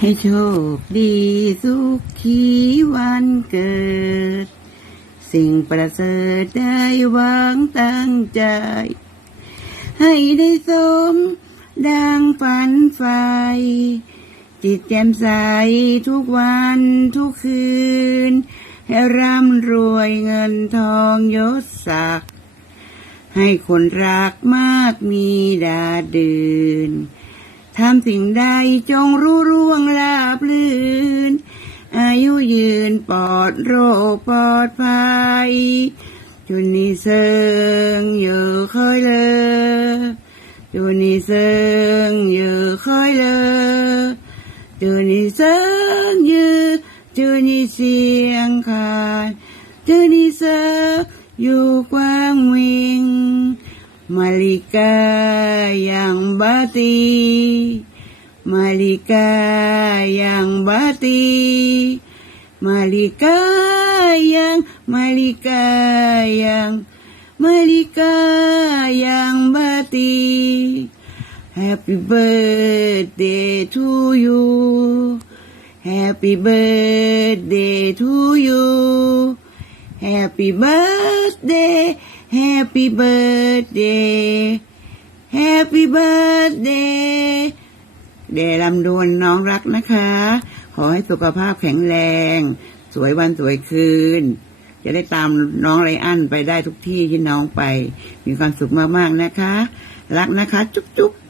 ให้โชคดีสุขีวันเกิด สิ่งประเสริฐได้วังตั้งใจ ให้ได้สมดังฝันใฝ่จิตแจ่มใสทุกวันทุกคืน ให้ร่ำรวยเงินทองยศศักดิ์ให้คนรักมากมีดาเดืน ทำสิ่งใดจงรู้ร่วงลาบลื่น อายุยืนปลอดโรคปลอดภัยจุนีเซิงเยอะค่อยเลยจุนีเซิงเยอะค่อยเลยจุนีเซิงเยอะจุนีเสียงคานจุนีเซิงอยู่กว้างวิง Malika yang bati, Malika yang bati, Malika yang, Malika yang, Malika yang bati. Happy birthday to you. Happy birthday to you. Happy birthday. Happy birthday Happy birthday เดลำดวนน้องรักนะคะ ขอให้สุขภาพแข็งแรง สวยวันสวยคืน จะได้ตามน้องไรอันไปได้ทุกที่ที่น้องไป มีความสุขมากๆนะคะ รักนะคะ จุ๊บๆ